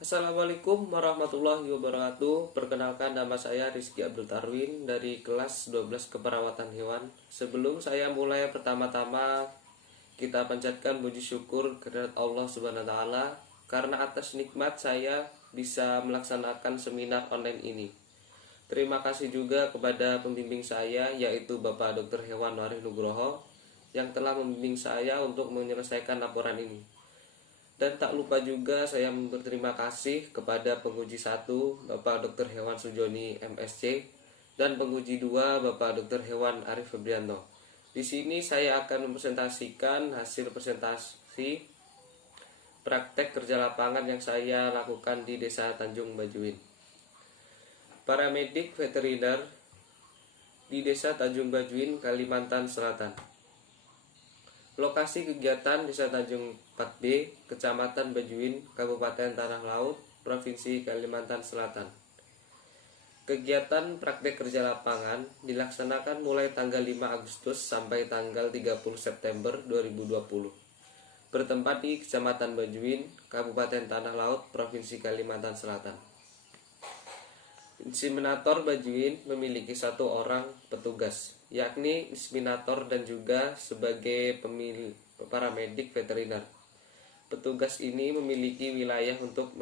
Assalamualaikum warahmatullahi wabarakatuh. Perkenalkan, nama saya Rizky Abdul Tarwin dari kelas 12 keperawatan hewan. Sebelum saya mulai, pertama-tama kita panjatkan puji syukur kehadirat Allah Subhanahu wa taala karena atas nikmat saya bisa melaksanakan seminar online ini. Terima kasih juga kepada pembimbing saya, yaitu Bapak Dr. Hewan Warih Nugroho, yang telah membimbing saya untuk menyelesaikan laporan ini. Dan tak lupa juga saya berterima kasih kepada penguji 1 Bapak Dr. Hewan Sujoni MSc dan penguji 2 Bapak Dr. Hewan Arif Febrianto. Di sini saya akan mempresentasikan hasil presentasi praktek kerja lapangan yang saya lakukan di Desa Tanjung Bajuin. Paramedik veteriner di Desa Tanjung Bajuin, Kalimantan Selatan. Lokasi kegiatan Desa Tanjung 4B, Kecamatan Bajuin, Kabupaten Tanah Laut, Provinsi Kalimantan Selatan. Kegiatan praktek kerja lapangan dilaksanakan mulai tanggal 5 Agustus sampai tanggal 30 September 2020. Bertempat di Kecamatan Bajuin, Kabupaten Tanah Laut, Provinsi Kalimantan Selatan. Inseminator Bajuin memiliki 1 orang petugas, yakni inseminator dan juga sebagai paramedik veteriner. Petugas ini memiliki wilayah untuk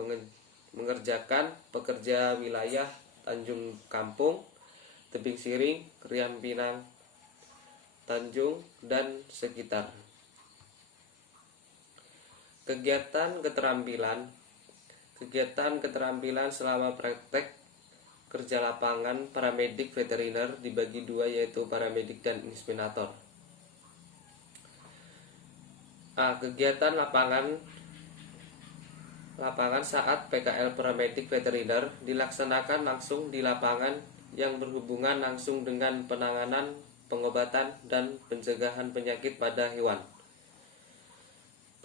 mengerjakan pekerja wilayah Tanjung Kampung, Tebing Siring, Riam Pinang, Tanjung, dan sekitar. Kegiatan keterampilan selama praktek kerja lapangan paramedik veteriner dibagi 2, yaitu paramedik dan inseminator. Kegiatan lapangan saat PKL paramedik veteriner dilaksanakan langsung di lapangan yang berhubungan langsung dengan penanganan, pengobatan, dan pencegahan penyakit pada hewan.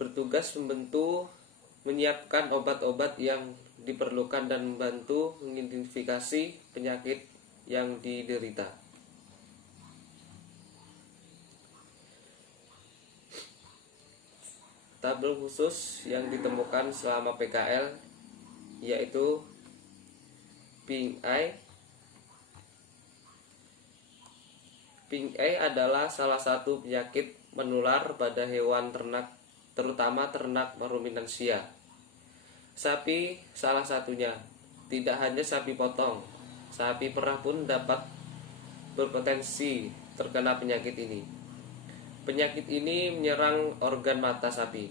Bertugas membantu menyiapkan obat-obat yang diperlukan dan membantu mengidentifikasi penyakit yang diderita. Tabel khusus yang ditemukan selama PKL yaitu pink eye. Pink eye adalah salah satu penyakit menular pada hewan ternak, terutama ternak ruminansia. Sapi salah satunya. Tidak hanya sapi potong, sapi perah pun dapat berpotensi terkena penyakit ini. Penyakit ini menyerang organ mata sapi.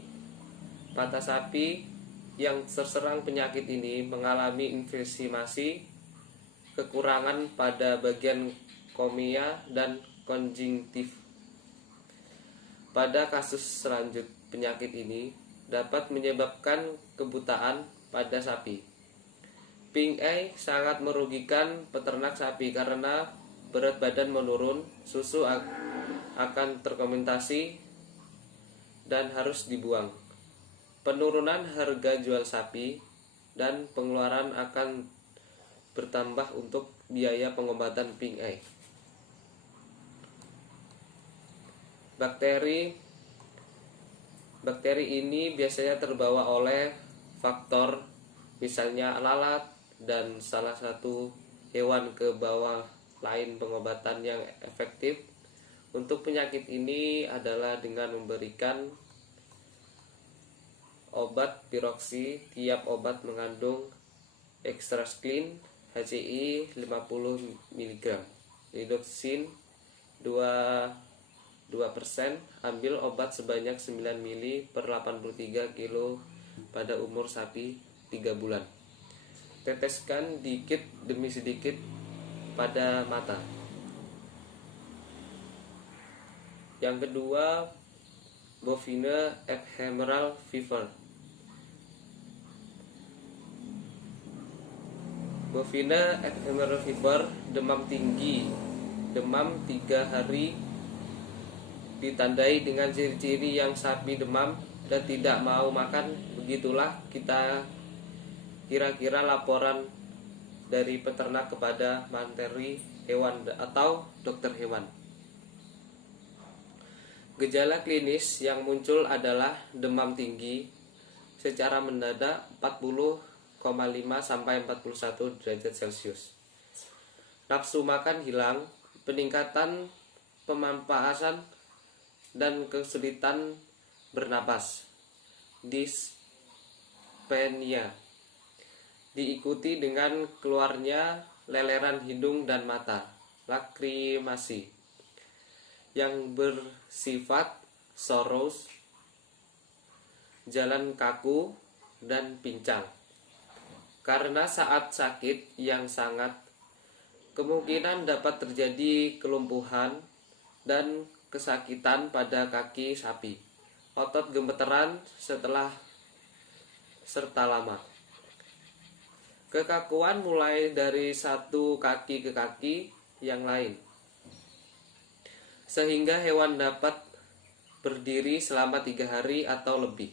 Mata sapi yang terserang penyakit ini mengalami inflamasi, kekurangan pada bagian kornea dan konjungtif. Pada kasus selanjut, penyakit ini dapat menyebabkan kebutaan pada sapi. Pink eye sangat merugikan peternak sapi karena berat badan menurun, susu akan terkomentasi dan harus dibuang. Penurunan harga jual sapi dan pengeluaran akan bertambah untuk biaya pengobatan pink eye. Bakteri ini biasanya terbawa oleh faktor misalnya lalat dan salah satu hewan ke bawah lain. Pengobatan yang efektif untuk penyakit ini adalah dengan memberikan obat piroksi. Tiap obat mengandung ekstraklin HCI 50 mg, lidoxin 2%. Ambil obat sebanyak 9 ml per 83 kg pada umur sapi 3 bulan. Teteskan dikit demi sedikit pada mata. Yang kedua, bovine ephemeral fever. Bovine ephemeral fever, demam tinggi, demam 3 hari, ditandai dengan ciri-ciri yang sapi demam dan tidak mau makan. Begitulah kira-kira laporan dari peternak kepada manteri hewan atau dokter hewan. Gejala klinis yang muncul adalah demam tinggi secara mendadak 40,5 sampai 41 derajat Celcius. Nafsu makan hilang, peningkatan pemapasan dan kesulitan bernapas, dyspnea, diikuti dengan keluarnya leleran hidung dan mata, lakrimasi, yang bersifat soros, jalan kaku, dan pincang. Karena saat sakit yang sangat, kemungkinan dapat terjadi kelumpuhan dan kesakitan pada kaki sapi, otot gemeteran serta lama. Kekakuan mulai dari satu kaki ke kaki yang lain, sehingga hewan dapat berdiri selama 3 hari atau lebih.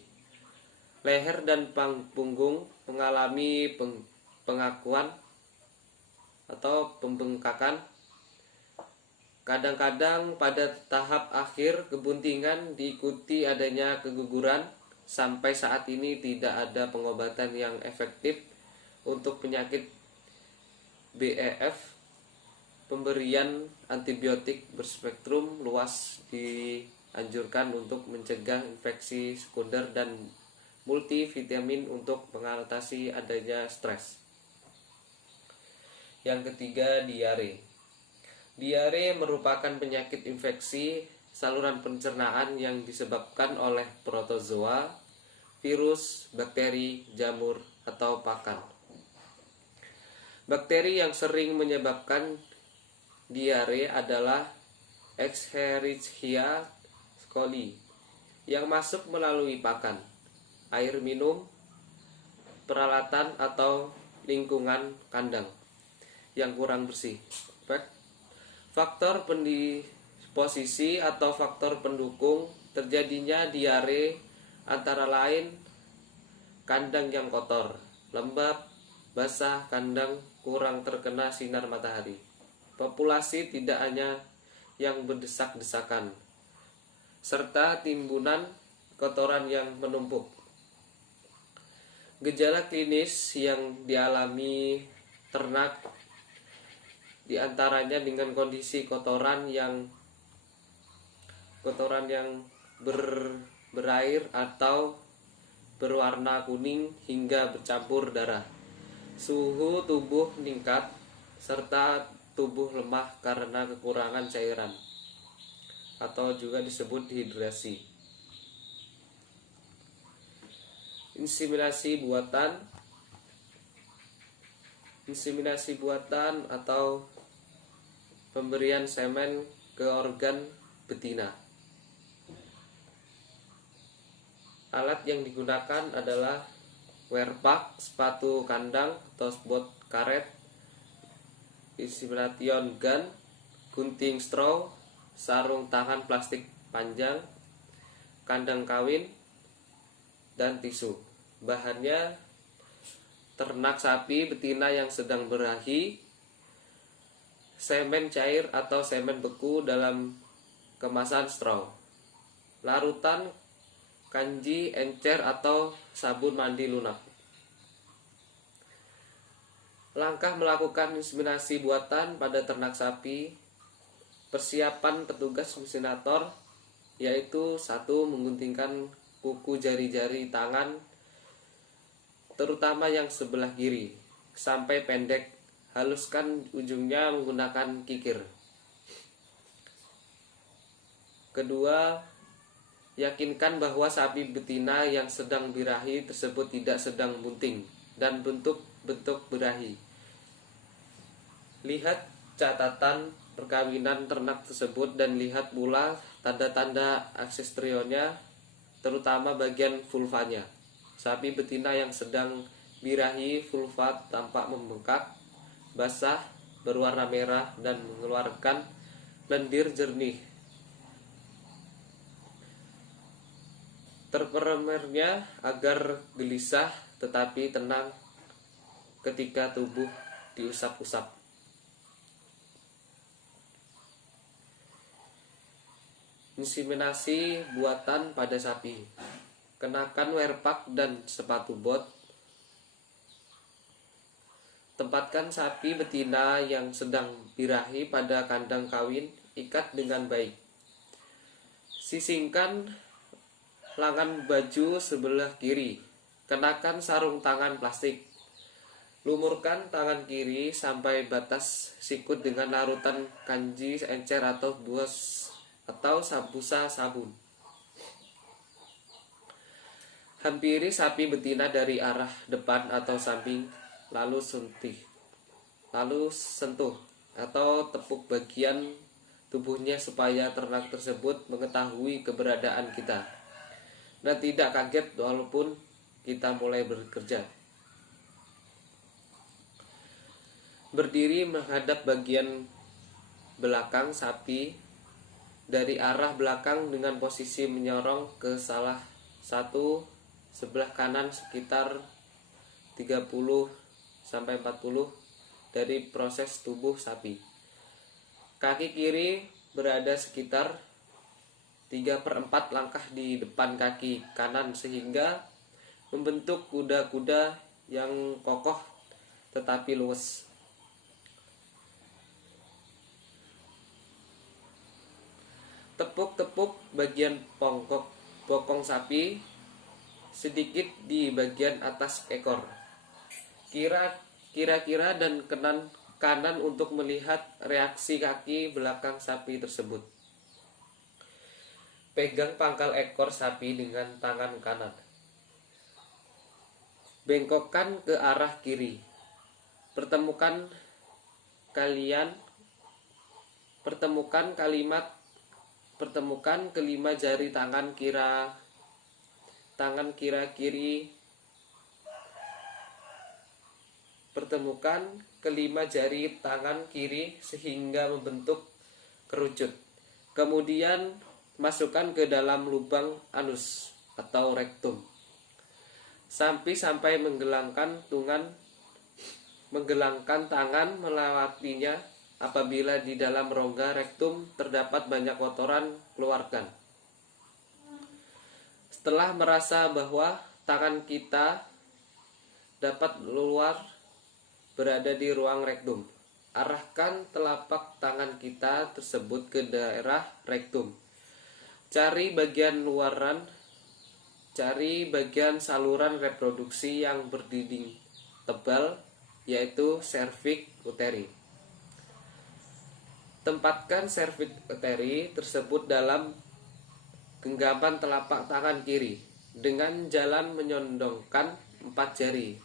Leher dan punggung mengalami pengakuan atau pembengkakan. Kadang-kadang pada tahap akhir kebuntingan diikuti adanya keguguran. Sampai saat ini tidak ada pengobatan yang efektif untuk penyakit BEF. Pemberian antibiotik berspektrum luas dianjurkan untuk mencegah infeksi sekunder dan multivitamin untuk mengatasi adanya stres. Yang ketiga, diare. Diare merupakan penyakit infeksi saluran pencernaan yang disebabkan oleh protozoa, virus, bakteri, jamur, atau pakan. Bakteri yang sering menyebabkan diare adalah Escherichia coli yang masuk melalui pakan, air minum, peralatan, atau lingkungan kandang yang kurang bersih. Faktor predisposisi atau faktor pendukung terjadinya diare antara lain kandang yang kotor, lembab, basah, kandang kurang terkena sinar matahari, populasi tidak hanya yang berdesak-desakan, serta timbunan kotoran yang menumpuk. Gejala klinis yang dialami ternak diantaranya dengan kondisi kotoran yang berair atau berwarna kuning hingga bercampur darah, suhu tubuh meningkat, serta tubuh lemah karena kekurangan cairan atau juga disebut dehidrasi. Inseminasi buatan atau pemberian semen ke organ betina. Alat yang digunakan adalah werpak, sepatu kandang atau spot karet, insemination gun, gunting straw, sarung tangan plastik panjang, kandang kawin, dan tisu. Bahannya ternak sapi betina yang sedang berahi, semen cair atau semen beku dalam kemasan straw, larutan kanji, encer, atau sabun mandi lunak. Langkah melakukan inseminasi buatan pada ternak sapi. Persiapan petugas inseminator yaitu 1. Mengguntingkan kuku jari-jari tangan terutama yang sebelah kiri sampai pendek, haluskan ujungnya menggunakan kikir. Kedua, yakinkan bahwa sapi betina yang sedang birahi tersebut tidak sedang bunting dan bentuk birahi. Lihat catatan perkawinan ternak tersebut dan lihat pula tanda-tanda aksesorionya, terutama bagian vulvanya. Sapi betina yang sedang birahi vulva tampak membengkak, basah, berwarna merah, dan mengeluarkan lendir jernih. Terperemernya agar gelisah tetapi tenang ketika tubuh diusap-usap. Inseminasi buatan pada sapi. Kenakan werpak dan sepatu bot. Tempatkan sapi betina yang sedang birahi pada kandang kawin, ikat dengan baik. Sisingkan lengan baju sebelah kiri. Kenakan sarung tangan plastik. Lumurkan tangan kiri sampai batas sikut dengan larutan kanji encer atau busa sabun. Hampiri sapi betina dari arah depan atau samping, lalu sentuh atau tepuk bagian tubuhnya supaya ternak tersebut mengetahui keberadaan kita dan tidak kaget walaupun kita mulai bekerja. Berdiri menghadap bagian belakang sapi dari arah belakang dengan posisi menyorong ke salah satu sebelah kanan sekitar 30-40 dari proses tubuh sapi. Kaki kiri berada sekitar 3/4 langkah di depan kaki kanan sehingga membentuk kuda-kuda yang kokoh tetapi luwes. Tepuk-tepuk bagian bokong sapi sedikit di bagian atas ekor, kira-kira dan kanan untuk melihat reaksi kaki belakang sapi tersebut. Pegang pangkal ekor sapi dengan tangan kanan. Bengkokkan ke arah kiri. Pertemukan kelima jari tangan kiri. Pertemukan kelima jari tangan kiri sehingga membentuk kerucut. Kemudian masukkan ke dalam lubang anus atau rektum. Sampai menggelangkan tangan melewatinya. Apabila di dalam rongga rektum terdapat banyak kotoran, keluarkan. Setelah merasa bahwa tangan kita dapat keluar berada di ruang rektum, arahkan telapak tangan kita tersebut ke daerah rektum. Cari bagian saluran reproduksi yang berdinding tebal, yaitu cervix uteri. Tempatkan cervix uteri tersebut dalam genggaman telapak tangan kiri dengan jalan menyondongkan 4 jari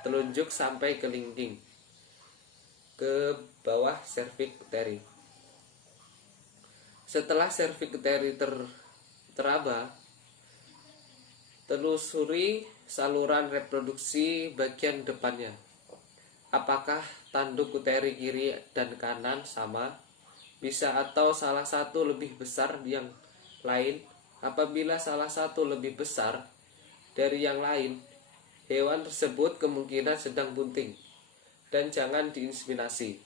telunjuk sampai kelingking ke bawah cervix uteri. Setelah cervix uteri teraba, telusuri saluran reproduksi bagian depannya. Apakah tanduk uteri kiri dan kanan sama? Bisa atau salah satu lebih besar yang lain. Apabila salah satu lebih besar dari yang lain, hewan tersebut kemungkinan sedang bunting dan jangan diinseminasi.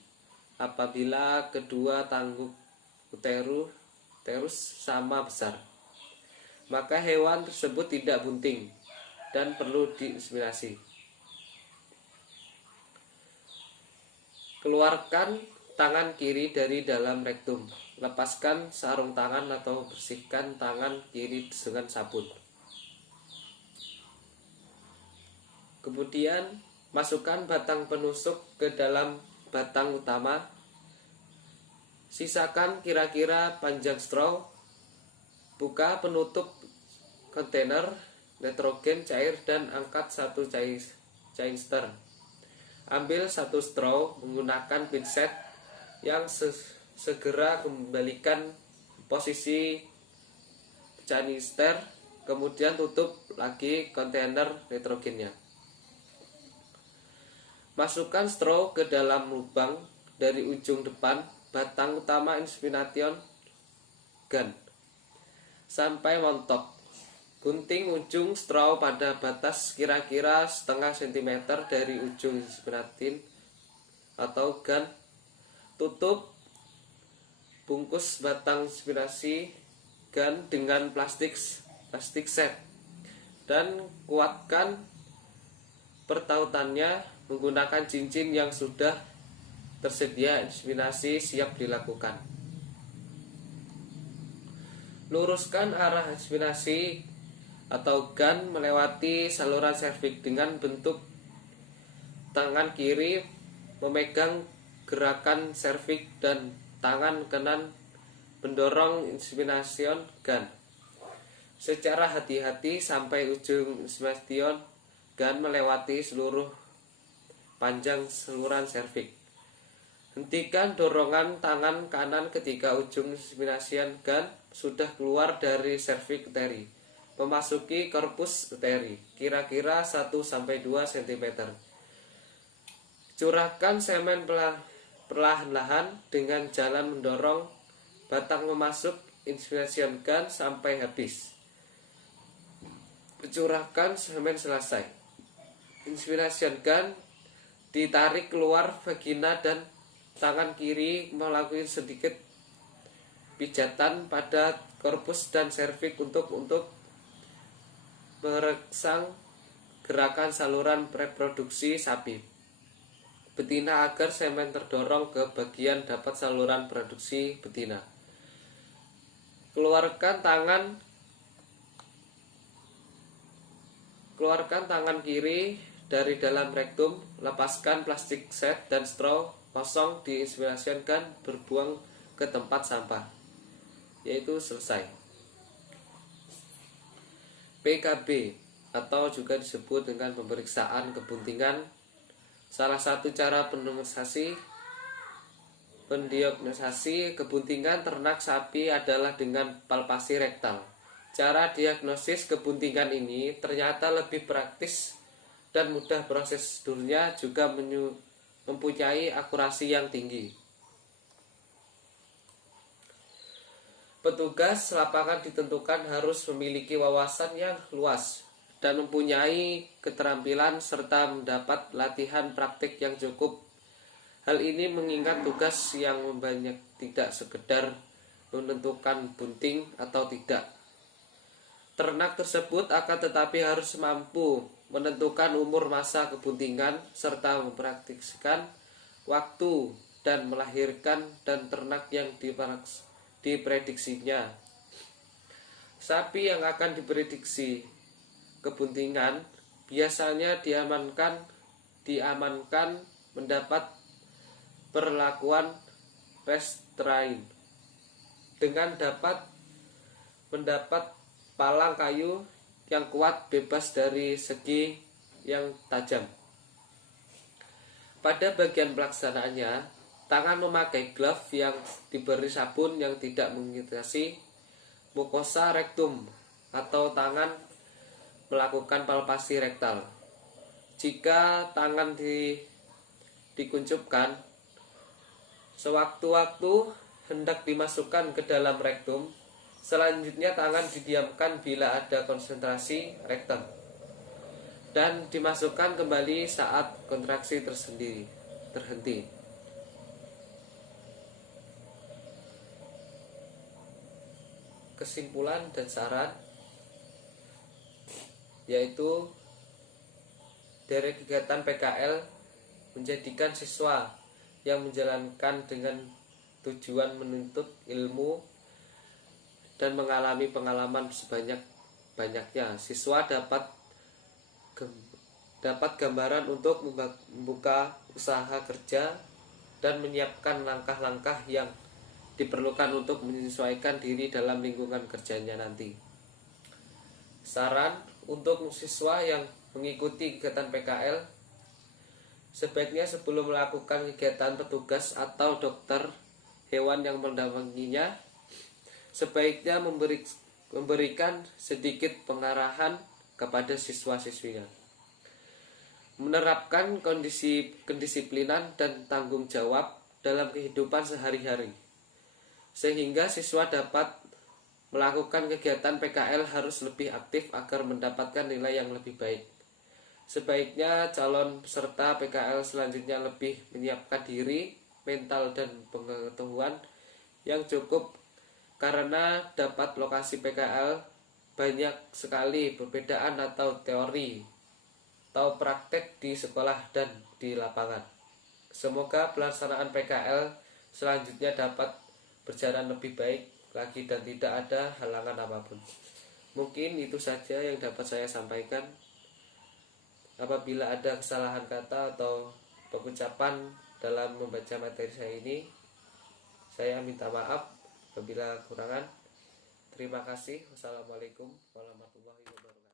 Apabila kedua tanduk uterus sama besar, maka hewan tersebut tidak bunting dan perlu diinseminasi. Keluarkan tangan kiri dari dalam rektum. Lepaskan sarung tangan atau bersihkan tangan kiri dengan sabun. Kemudian masukkan batang penusuk ke dalam batang utama. Sisakan kira-kira panjang straw. Buka penutup kontainer nitrogen cair dan angkat satu canister. Ambil satu straw menggunakan pinset yang segera kembalikan posisi canister, kemudian tutup lagi kontainer nitrogennya. Masukkan straw ke dalam lubang dari ujung depan batang utama insemination gun sampai montok. Gunting ujung straw pada batas kira-kira setengah sentimeter dari ujung inseminatin atau gun. Tutup bungkus batang inseminasi gun dengan plastik set dan kuatkan pertautannya menggunakan cincin yang sudah tersedia inseminasi siap dilakukan. Luruskan arah inseminasi atau GAN melewati saluran serviks dengan bentuk tangan kiri memegang gerakan serviks dan tangan kanan mendorong inseminasi GAN secara hati-hati sampai ujung inseminasi GAN melewati seluruh panjang saluran serviks. Hentikan dorongan tangan kanan ketika ujung inseminasi GAN sudah keluar dari serviks uteri memasuki korpus uteri kira-kira 1-2 cm. Curahkan semen perlahan-lahan dengan jalan mendorong batang memasuk inseminasi GAN sampai habis. Curahkan semen selesai. Inseminasi GAN ditarik keluar vagina dan tangan kiri melakukan sedikit pijatan pada korpus dan serviks untuk merangsang gerakan saluran reproduksi sapi betina agar semen terdorong ke bagian dapat saluran produksi betina. Keluarkan tangan kiri dari dalam rektum, lepaskan plastik set dan straw kosong diinseminasikan, berbuang ke tempat sampah, yaitu selesai. PKB atau juga disebut dengan pemeriksaan kebuntingan. Salah satu cara pendiagnosasi kebuntingan ternak sapi adalah dengan palpasi rektal. Cara diagnosis kebuntingan ini ternyata lebih praktis dan mudah, prosedurnya juga mempunyai akurasi yang tinggi. Petugas lapangan ditentukan harus memiliki wawasan yang luas dan mempunyai keterampilan serta mendapat latihan praktik yang cukup. Hal ini mengingat tugas yang banyak, tidak sekedar menentukan bunting atau tidak. Ternak tersebut akan tetapi harus mampu menentukan umur masa kebuntingan serta mempraktikkan waktu dan melahirkan dan ternak yang diprediksinya. Sapi yang akan diprediksi kebuntingan biasanya diamankan mendapat perlakuan restrain dengan dapat mendapat palang kayu yang kuat bebas dari segi yang tajam. Pada bagian pelaksanaannya, tangan memakai glove yang diberi sabun yang tidak mengiritasi mukosa rektum atau tangan melakukan palpasi rektal. Jika tangan dikuncupkan sewaktu-waktu hendak dimasukkan ke dalam rektum, selanjutnya tangan didiamkan bila ada konsentrasi rektum dan dimasukkan kembali saat kontraksi terhenti. Kesimpulan dan saran yaitu dari kegiatan PKL menjadikan siswa yang menjalankan dengan tujuan menuntut ilmu dan mengalami pengalaman sebanyak-banyaknya. Siswa dapat gambaran untuk membuka usaha kerja dan menyiapkan langkah-langkah yang diperlukan untuk menyesuaikan diri dalam lingkungan kerjanya nanti. Saran untuk siswa yang mengikuti kegiatan PKL, sebaiknya sebelum melakukan kegiatan petugas atau dokter hewan yang mendampinginya, sebaiknya memberikan sedikit pengarahan kepada siswa-siswinya, menerapkan kedisiplinan dan tanggung jawab dalam kehidupan sehari-hari, sehingga siswa dapat melakukan kegiatan PKL harus lebih aktif agar mendapatkan nilai yang lebih baik. Sebaiknya calon peserta PKL selanjutnya lebih menyiapkan diri, mental dan pengetahuan yang cukup, karena dapat lokasi PKL banyak sekali perbedaan atau teori atau praktek di sekolah dan di lapangan. Semoga pelaksanaan PKL selanjutnya dapat berjalan lebih baik lagi dan tidak ada halangan apapun. Mungkin itu saja yang dapat saya sampaikan. Apabila ada kesalahan kata atau pengucapan dalam membaca materi saya ini, saya minta maaf apabila kurangan. Terima kasih. Wassalamualaikum warahmatullahi wabarakatuh.